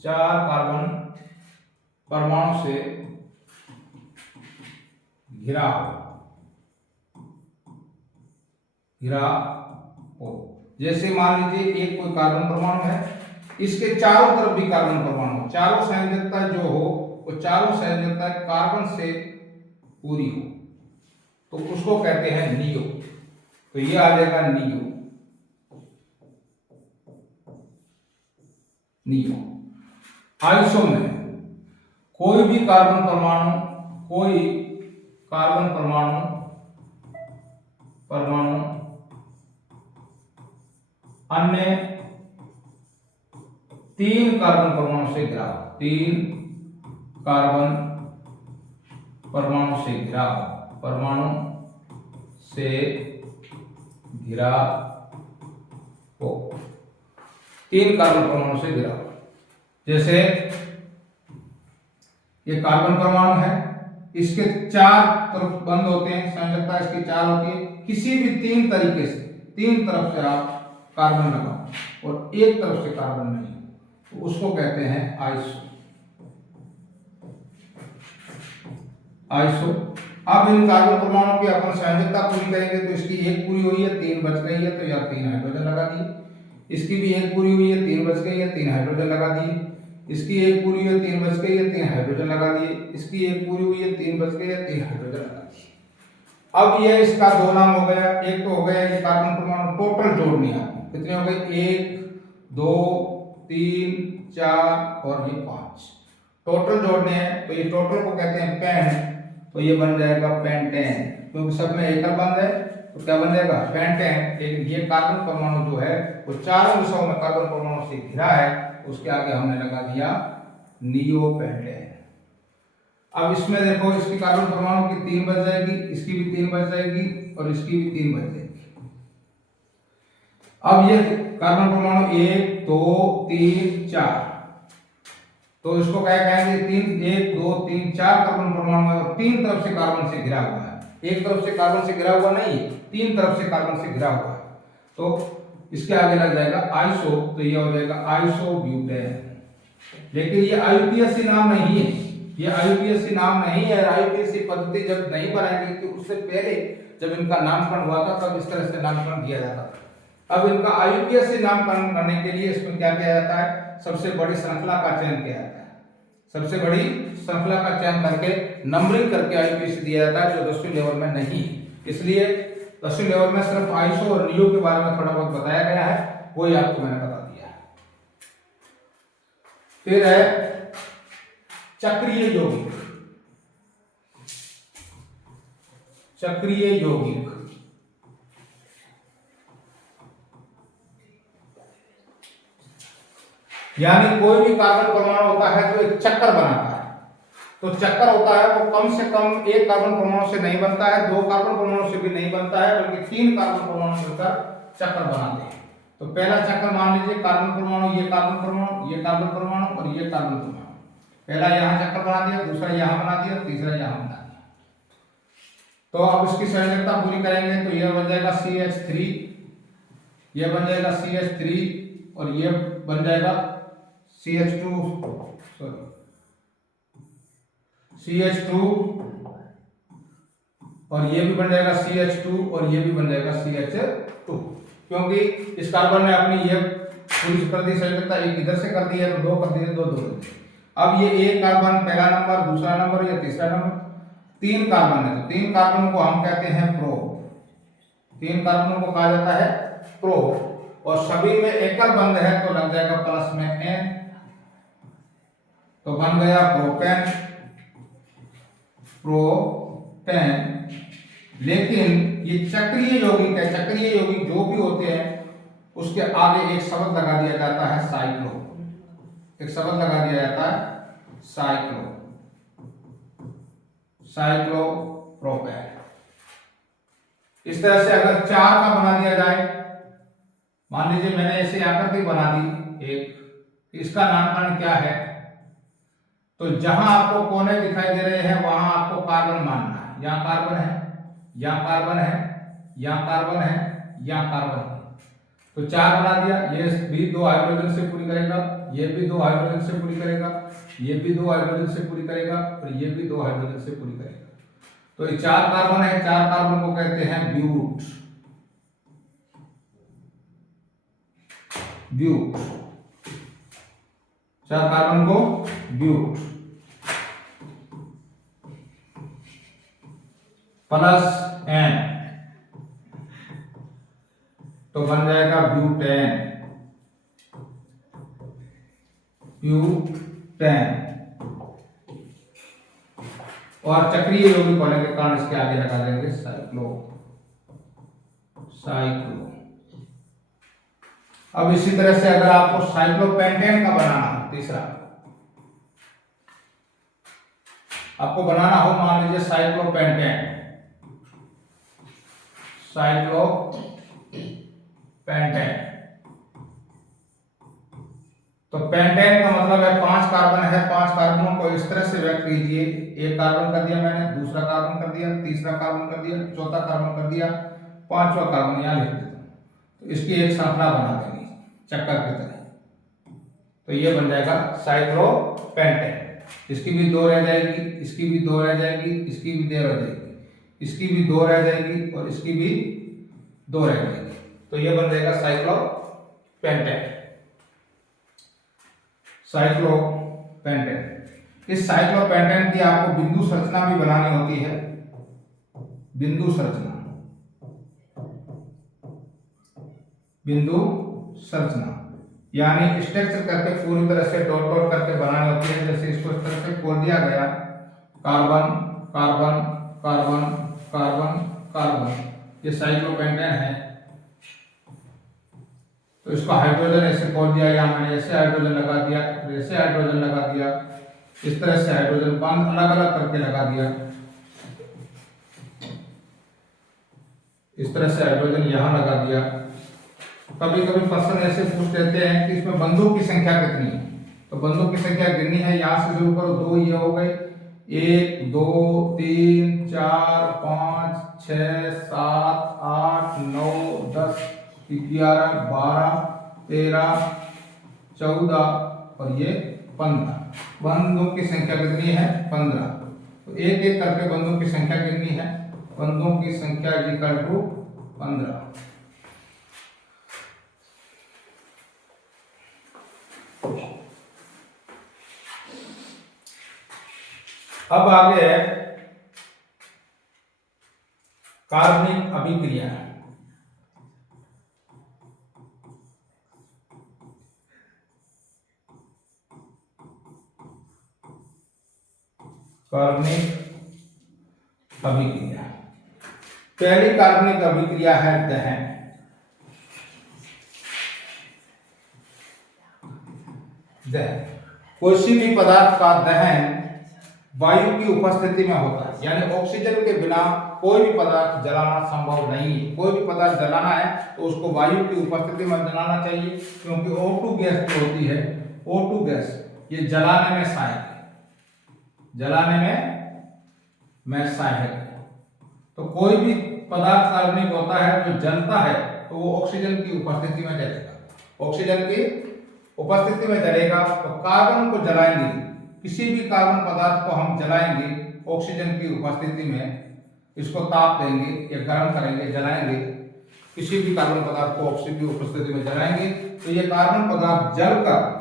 4 कार्बन परमाणु से घिरा हो। जैसे मान लीजिए एक कोई कार्बन परमाणु है, इसके चारों तरफ भी कार्बन परमाणु, चारों संयोजकता जो हो वो चारों संयोजकता कार्बन से पूरी हो, तो उसको कहते हैं नियो। तो ये आ जाएगा नियो, नियो। आइसो में कोई भी कार्बन परमाणु, कोई कार्बन परमाणु अन्य 3 कार्बन परमाणु से घिरा, 3 कार्बन परमाणु से घिरा, परमाणु से घिरा हो, 3 कार्बन परमाणु से घिरा हो। जैसे ये कार्बन परमाणु है, इसके 4 तरफ बंद होते हैं, संयोजकता इसकी 4 होती है। किसी भी 3 तरीके से, 3 तरफ से आप कार्बन लगाओ और एक तरफ से कार्बन नहीं, तो उसको कहते हैं आइसो, आइसो। अब इन कार्बन परमाणु की अपन संयोजकता पूरी करेंगे, तो इसकी 1 पूरी हुई है, 3 बच गई है, तो यहाँ 3 हाइड्रोजन लगा दिए। इसकी भी 1 पूरी हुई है, 3 बच गई है, 3 हाइड्रोजन लगा दिए। इसकी 1 पूरी हुई है, 3 बच गई है, 3 हाइड्रोजन लगा दिए। इसकी 1 पूरी हुई है, 3 बच गई है, 3 हाइड्रोजन लगा दिए। अब ये इसका 2 नाम हो गया, एक तो हो गया ये कार्बन परमाणु टोटल जोड़नी है, कितने हो गए 1 2 3 4 और ये 5 टोटल जोड़ने हैं। तो ये टोटल को कहते हैं पेंट, तो ये बन जाएगा पेंटेन, क्योंकि सब में एकल बंध है, तो क्या बन जाएगा पेंटेन। लेकिन ये कार्बन परमाणु जो है वो चारों दिशाओं में कार्बन परमाणु से घिरा है, उसके आगे हमने लगा दिया नियो पेंटेन। अब इसमें देखो, इसकी कार्बन परमाणु की 3 बच जाएगी, इसकी भी 3 बच जाएगी, और इसकी भी 3 बच जाएगी। अब ये कार्बन परमाणु 1 2 3 4, तो इसको क्या कहेंगे 3 1 2 3 4 कार्बन परमाणु है, और 3 तरफ से कार्बन से घिरा हुआ है। एक तरफ से कार्बन से घिरा हुआ नहीं है, 3 तरफ से कार्बन से घिरा हुआ है, तो इसके आगे लग जाएगा आइसो, तो ये हो जाएगा आइसोब्यूटेन। लेकिन ये आईयूपीएसी नाम नहीं है, ये आईयूपीएसी नाम नहीं है। आईयूपीएसी पद्धति जब नहीं बनाई गई थी, उससे पहले जब इनका नामकरण हुआ था तब इस तरह से नामकरण किया जाता था। अब इनका आईयूपीएसी नामकरण करने के लिए इसमें क्या किया जाता है, सबसे बड़ी श्रृंखला का चयन किया जाता है। सबसे बड़ी श्रृंखला का चयन करके नंबरिंग करके आईयूपीएसी दिया जाता है, जो 10वीं लेवल में नहीं है। इसलिए 10वीं लेवल में सिर्फ आइसो और नियो के बारे में थोड़ा बहुत बताया गया है, वही आपको मैंने बता दिया है। फिर है चक्रीय यौगिक। चक्रीय यौगिक यानी कोई भी कार्बन परमाणु होता है तो एक चक्कर बनाता है, तो चक्कर होता है वो कम से कम एक कार्बन परमाणु से नहीं बनता है, दो कार्बन परमाणु से भी नहीं बनता है, बल्कि तीन कार्बन परमाणु मिलकर चक्कर बनाते हैं। तो पहला चक्कर मान लीजिए कार्बन परमाणु, ये कार्बन परमाणु, ये कार्बन परमाणु और ये कार्बन परमाणु, पहला यहाँ चक्कर बना दिया, दूसरा यहाँ बना दिया, तीसरा यहाँ बना दिया। तो अब इसकी संयोजकता पूरी करेंगे तो यह बन जाएगा CH3, यह बन जाएगा CH3 और ये बन जाएगा CH2, सॉरी CH2 और ये भी बन जाएगा CH2 और ये भी बन जाएगा CH2, क्योंकि इस कार्बन ने अपनी ये पूरी कर दी संयोजकता, एक इधर से कर दी है तो दो कर दी, दो दो। अब ये एक कार्बन पहला नंबर, दूसरा नंबर या तीसरा नंबर, तीन कार्बन है तो तीन कार्बन को हम कहते हैं प्रो, तीन कार्बनों को कहा जाता है प्रो, और सभी में एकल बंध है तो लग जाएगा प्लस में N, तो बन गया प्रोपेन, प्रोपेन। लेकिन ये चक्रीय यौगिक है, चक्रीय यौगिक जो भी होते हैं उसके आगे एक शब्द लगा दिया जाता है साइक्लो, एक शब्द लगा दिया जाता है साइक्लो, साइक्लोप्रोपेन। इस तरह से अगर चार का बना दिया जाए, मान लीजिए मैंने ऐसे आकृति बना दी एक, इसका नामकरण क्या है, तो जहां आपको कोने दिखाई दे रहे हैं वहां आपको कार्बन मानना है, यहाँ कार्बन है, यहाँ कार्बन है, यहाँ कार्बन है, यहाँ कार्बन है, तो चार बना दिया। ये भी दो हाइड्रोजन से पूरी करेगा, ये भी दो हाइड्रोजन से पूरी करेगा, ये भी दो हाइड्रोजन से पूरी करेगा और ये भी दो हाइड्रोजन से पूरी करेगा। तो ये चार कार्बन है, चार कार्बन को कहते हैं ब्यूट, ब्यूट, चार कार्बन को ब्यूट, प्लस N तो बन जाएगा ब्यूटेन, ब्यूटेन। और चक्रीय यौगिक होने के कारण इसके आगे लगा देंगे साइक्लो, साइक्लो। अब इसी तरह से अगर आपको साइक्लोपेंटेन का बनाना हो, तीसरा आपको बनाना हो, मान लीजिए साइक्लोपेंटेन, साइक्लोपेंटेन, तो पेंटेन का मतलब है पांच कार्बन है, पांच कार्बनों को इस तरह से व्यक्त कीजिए, एक कार्बन कर दिया मैंने, दूसरा कार्बन कर दिया, तीसरा कार्बन कर दिया, चौथा कार्बन कर दिया, पांचवा कार्बन यहां लिख देता हूं, तो इसकी एक श्रृंखला बना देनी चक्कर की तरह, तो ये बन जाएगा साइक्लोपेंटेन। इसकी भी दो रह जाएगी, इसकी भी दो रह जाएगी, इसकी भी दो रह जाएगी, इसकी भी दो रह जाएगी और इसकी भी दो रह जाएगी, तो ये बन जाएगा साइक्लोपेंटेन, साइक्लोपेंटेन। इस साइक्लोपेंटेन की आपको बिंदु संरचना भी बनानी होती है, बिंदु संरचना, बिंदु संरचना यानी स्ट्रक्चर करके पूरी तरह से डॉट डॉट करके बनानी होती है। जैसे इसको इस तरह से खोल दिया गया, carbon carbon carbon carbon carbon, ये साइक्लोपेंटेन है, तो इसको हाइड्रोजन ऐसे खोल दिया, या मैंने ऐसे हाइड्रोजन लगा दिया, ऐसे हाइड्रोजन लगा दिया, इस तरह से हाइड्रोजन बांध अलग अलग करके लगा दिया, इस तरह से हाइड्रोजन यहां लगा दिया। कभी कभी प्रश्न ऐसे पूछ लेते हैं कि इसमें बंधों की संख्या कितनी है, तो बंधों की संख्या गिननी है, यहां से शुरू करो, दो ये हो गए, 1 2 3 4 5 6 7 8 9 10 11 12 13 14 और ये 15, बंधों की संख्या कितनी है 15। तो एक एक करके बंधों की संख्या कितनी है, बंधों की संख्या इक्वल टू 15। अब आगे है कार्बनिक अभिक्रिया। कार्बनिक अभिक्रिया, पहली कार्बनिक अभिक्रिया है दहन। दहन, किसी भी पदार्थ का दहन वायु की उपस्थिति में होता है, यानी ऑक्सीजन के बिना कोई भी पदार्थ जलाना संभव नहीं है। कोई भी पदार्थ जलाना है तो उसको वायु की उपस्थिति में जलाना चाहिए, क्योंकि O2 गैस जो होती है, O2 गैस ये जलाने में सहायक है, जलाने में सहायक है। तो कोई भी पदार्थ कार्बनिक होता है जो जलता है तो वो ऑक्सीजन की उपस्थिति में जलेगा। ऑक्सीजन की उपस्थिति में जलेगा तो कार्बन को जलाएंगे, किसी भी कार्बन पदार्थ को हम जलाएंगे ऑक्सीजन की उपस्थिति में, इसको ताप देंगे या गर्म करेंगे, जलाएंगे, किसी भी कार्बन पदार्थ को ऑक्सीजन की उपस्थिति में जलाएंगे तो ये कार्बन पदार्थ जलकर,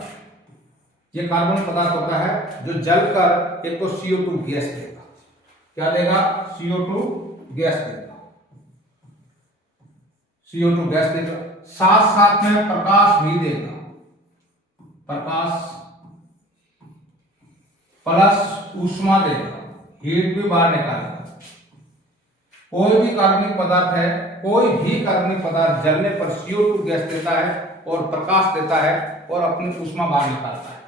ये कार्बन पदार्थ होता है जो जलकर एक तो CO2 गैस देगा। क्या देगा? CO2 गैस देगा, CO2 गैस देगा। साथ साथ में प्रकाश भी देगा, प्रकाश प्लस ऊष्मा देगा, हीट भी बाहर निकालेगा। कोई भी कार्बनिक पदार्थ है, कोई भी कार्बनिक पदार्थ जलने पर CO2 गैस देता है और प्रकाश देता है और अपनी ऊष्मा बाहर निकालता है।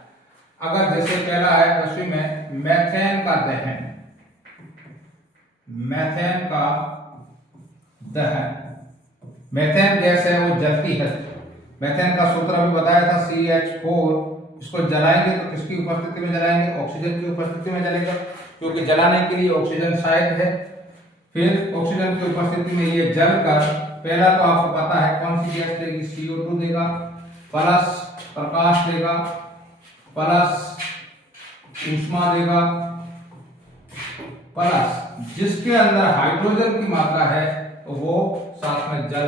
अगर जैसे पहला है रसोई में मेथेन का दहन, मेथेन का दहन, मेथेन गैस है वो जलती है। मेथेन का सूत्र अभी बताया था CH4, इसको जलाएंगे तो किसकी उपस्थिति में जलाएंगे? ऑक्सीजन की उपस्थिति में जलेगा, क्योंकि जलाने के लिए ऑक्सीजन सहायक है। फिर ऑक्सीजन की उपस्थिति में ये जलकर, पहला तो आपको पता है कौन सी गैस देगी? CO2 देगा, प्लस प्रकाश देगा, प्लस ऊष्मा देगा, प्लस जिसके अंदर हाइड्रोजन की मात्रा है तो वो साथ में जल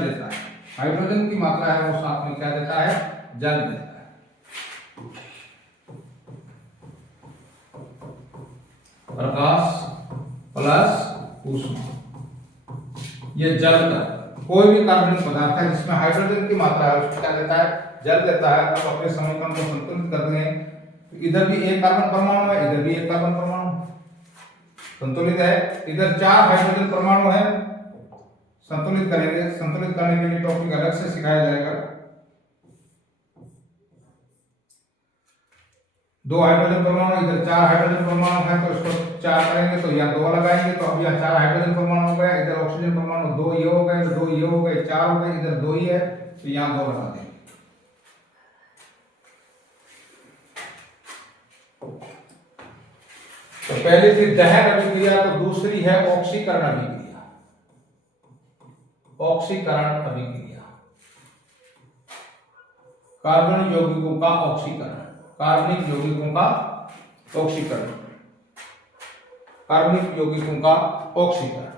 देता है। हाइड्रोजन की मात्रा है वो साथ में क्या देता है? जल देता है। प्रकाश प्लस ऊष्मा, ये जलकर कोई भी कार्बनिक पदार्थ है जिसमें हाइड्रोजन की मात्रा है उसको क्या देता है? जल देता है। अब अपने समीकरण को संतुलित कर देंगे, इधर भी एक कार्बन परमाणु है, इधर भी एक कार्बन परमाणु संतुलित है, इधर 4 हाइड्रोजन परमाणु है। संतुलित करेंगे, संतुलित करने के लिए टॉपिक अलग से सिखाया जाएगा। 2 हाइड्रोजन परमाणु, इधर 4 हाइड्रोजन परमाणु है, तो इसको 4 करेंगे तो यहाँ 2 लगाएंगे तो अब यहाँ 4 हाइड्रोजन परमाणु हो गए, इधर ऑक्सीजन परमाणु 2 ये हो गए, 2 ये हो गए, 4 हो गए, इधर 2 ही है तो यहाँ 2 लगा देंगे। तो पहली थी दहन अभिक्रिया, तो दूसरी है ऑक्सीकरण अभिक्रिया। ऑक्सीकरण अभिक्रिया, कार्बन यौगिकों का ऑक्सीकरण, कार्बनिक यौगिकों का ऑक्सीकरण, कार्बनिक यौगिकों का ऑक्सीकरण।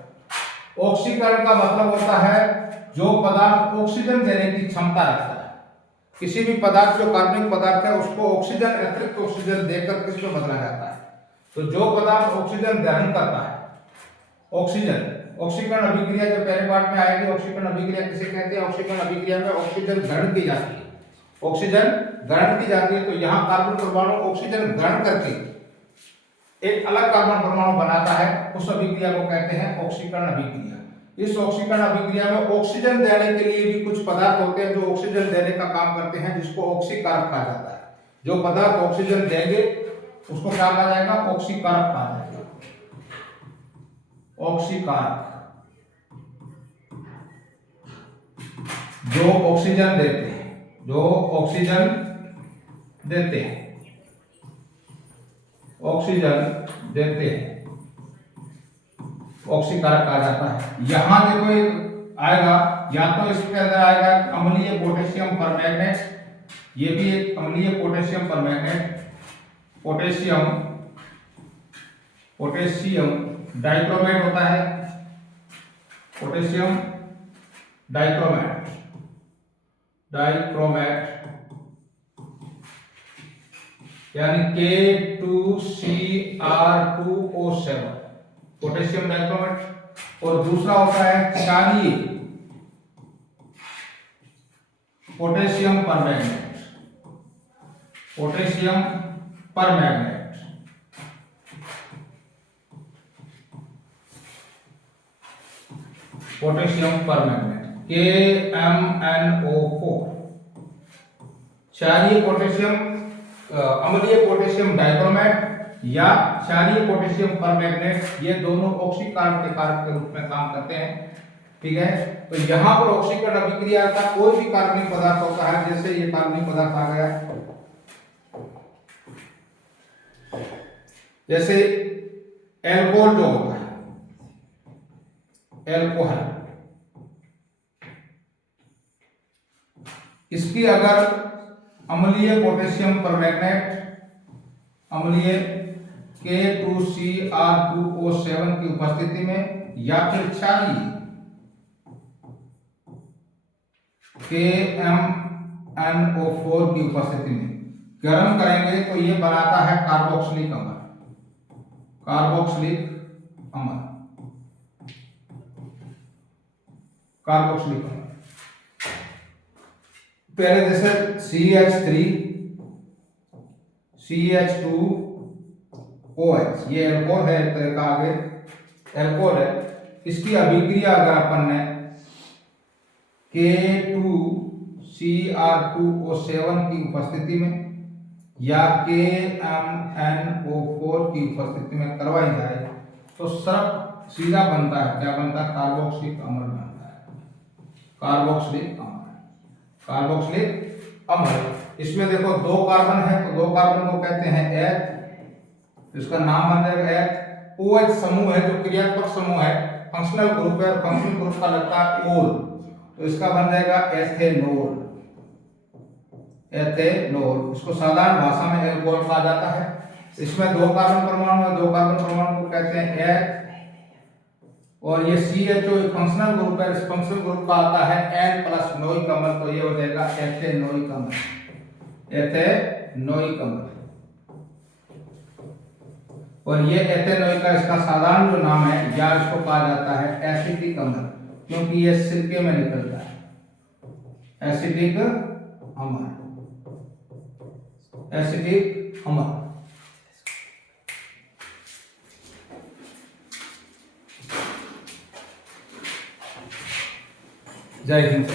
ऑक्सीकरण का मतलब होता है जो पदार्थ ऑक्सीजन देने की क्षमता रखता है। किसी भी पदार्थ जो कार्बनिक पदार्थ है उसको ऑक्सीजन, अतिरिक्त ऑक्सीजन देकर किसमें बदला जाता है? तो जो पदार्थ ऑक्सीजन ग्रहण करता है, ऑक्सीजन, ऑक्सीकरण अभिक्रिया जो पहले पार्ट में आएगी, ऑक्सीकरण अभिक्रिया किसे कहते हैं? ऑक्सीकरण अभिक्रिया में ऑक्सीजन ग्रहण की जाती है, ऑक्सीजन ग्रहण की जाती है। तो यहाँ कार्बन परमाणु ऑक्सीजन ग्रहण करके एक अलग कार्बन परमाणु बनाता है, उस अभिक्रिया को कहते हैं ऑक्सीकरण अभिक्रिया। इस ऑक्सीकरण अभिक्रिया में ऑक्सीजन देने के लिए भी कुछ पदार्थ होते हैं जो ऑक्सीजन देने का काम करते हैं, जिसको ऑक्सीकारक कहा जाता है। जो पदार्थ ऑक्सीजन देंगे उसको क्या कहा जाएगा? ऑक्सीकारक कहा जाएगा, ऑक्सीकारक। जो ऑक्सीजन देते हैं, जो ऑक्सीजन देते हैं, ऑक्सीजन देते हैं, ऑक्सीकारक कहा जाता है। यहां देखो एक आएगा, या तो इसके अंदर आएगा अम्लीय पोटेशियम परमैंगनेट, ये भी एक अम्लीय potassium permanganate, potassium, potassium dichromate होता है, पोटेशियम डाइक्रोमेट, डाइक्रोमेट यानी K2Cr2O7, पोटेशियम डाइक्रोमेट। और दूसरा होता है क्षारीय potassium permanganate, potassium permanganate, potassium permanganate KMnO4, क्षारीय पोटेशियम, अम्लीय पोटेशियम डाइक्रोमेट या क्षारीय पोटेशियम परमैंगनेट, ये दोनों ऑक्सीकरण के कारक के रूप में काम करते हैं। ठीक है, तो यहाँ पर ऑक्सीकरण अभिक्रिया का कोई भी कार्बनिक पदार्थ होता है, जैसे ये कार्बनिक पदार्थ आ गया, जैसे एल्कोहल जो होता है, एल्कोहल, इसकी अगर अम्लीय पोटेशियम परमैंगनेट, अम्लीय K2Cr2O7 की उपस्थिति में या फिर क्षारीय KMnO4 की उपस्थिति में गर्म करेंगे तो ये बनाता है कार्बोक्सिलिक अम्ल, कार्बोक्सिलिक अम्ल, कार्बोक्सिलिक अम्ल। पहले जैसे CH3 CH2OH, ये एल्कोहल है, एक तरह का आगे एल्कोहल है, इसकी अभिक्रिया अगर अपन ने K2Cr2O7 की उपस्थिति में या KMnO4 की उपस्थिति में करवाई जाए तो सिर्फ सीधा बनता है, क्या बनता है, कार्बोक्सिलिक अम्ल बनता है, कार्बोक्सिलिक अम्ल, कार्बोक्सिलिक अम्ल। इसमें देखो दो कार्बन है, तो दो कार्बन को कहते हैं H, इसका नाम बन जाएगा H। OH समूह है जो क्रियात्मक समूह है, फंक्शनल ग्रुप है, और फंक्शनल ग्रुप का लगता है ओल, तो इसका बन जाएगा एथेनोल, एथेनोल। इसको साधारण भाषा में एल्कोहल कहा जाता है। इसमें दो कार्बन परमाणु है, दो कार्बन परमाणु को कहते हैं H, और ये CHO फंक्शनल ग्रुप है, इस फंक्शनल ग्रुप का आता है N+ नोइक अम्ल, तो ये हो जाएगा एथेनोइक अम्ल, एथेनोइक अम्ल। और ये एथेनोइक का इसका साधारण जो नाम है, या इसको कहा जाता है एसिटिक अम्ल, क्योंकि ये सिरके में निकलता है, एसिटिक अम्ल, एसिटिक अम्ल। जय हिंद।